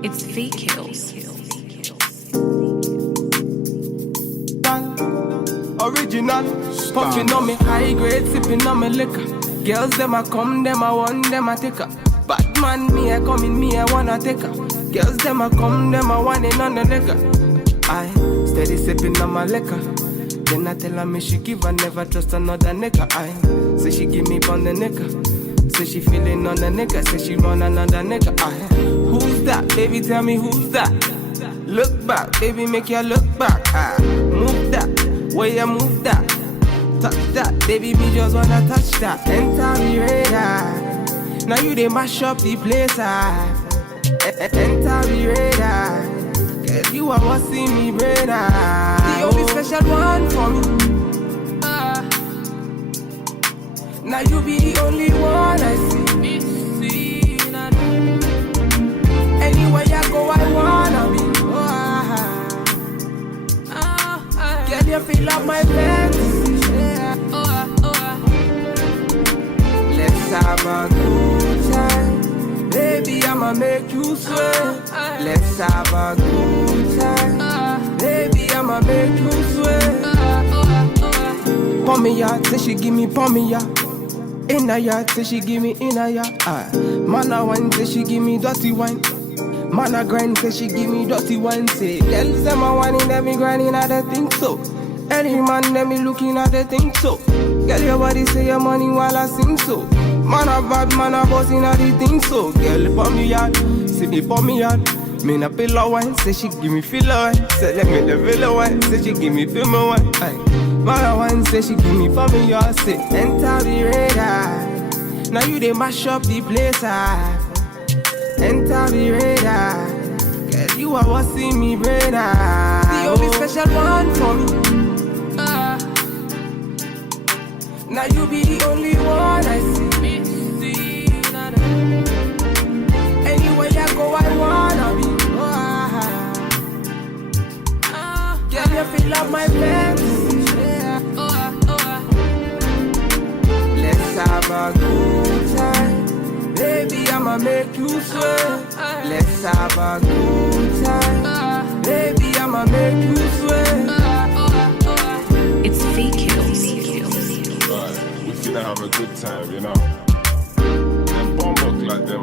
It's fake kills. Original, puffing on me high grade, sipping on me liquor. Girls them a come, them a want, them a take her. Bad man, me a come in, me a wanna take her. Girls them a come, them a want it on the liquor. I steady sipping on my liquor. Then I tell her me she give her, never trust another nigga. I say she give me on the nigga. Say she feeling on the nigga. Say she run another nigga. I who's that? Baby, tell me who's that? Look back, baby, make you look back. Move that, where you move that. Touch that, baby, me just wanna touch that. Enter me radar. Now you they mash up the place. Enter me radar. Cause you are what see me brain. The only special one for me. Now you be the only one I see. Anywhere you go, I wanna be. Girl, you feel up my fantasy. Let's have a good time. Baby, I'ma make you sweat. Let's have a good time. Baby, I'ma make you sweat. Pour me out, say she give me pour me out. In a yard, say she give me in a yard. Man a wine, say she give me dirty wine. Man a grind, say she give me dirty wine. Say, girls them a whining, them me grinding, I don't think so. Any man, them me looking at the thing so. Girl, your body say your money while I sing so. Man a bad, man a bossing at the thing so. Girl, pour me out, see me pour me out. Me na pillow wine, say she give me filler wine. Say let me the villa wine, say she give me film wine. Man a wine, say she give me for me y'all. Say enter the radar. Now you they mash up the place. Enter the radar. Cause you are what see me brain. The only special one for me. Now you be the only one I see. Anywhere you go, I wanna be. Girl, you feel up my fantasy. Let's have a good time. Baby, I'ma make you sweat. Let's have a good time. Baby, I'ma make you sweat. It's fake kills. We finna have a good time, you know. Them bomb like them,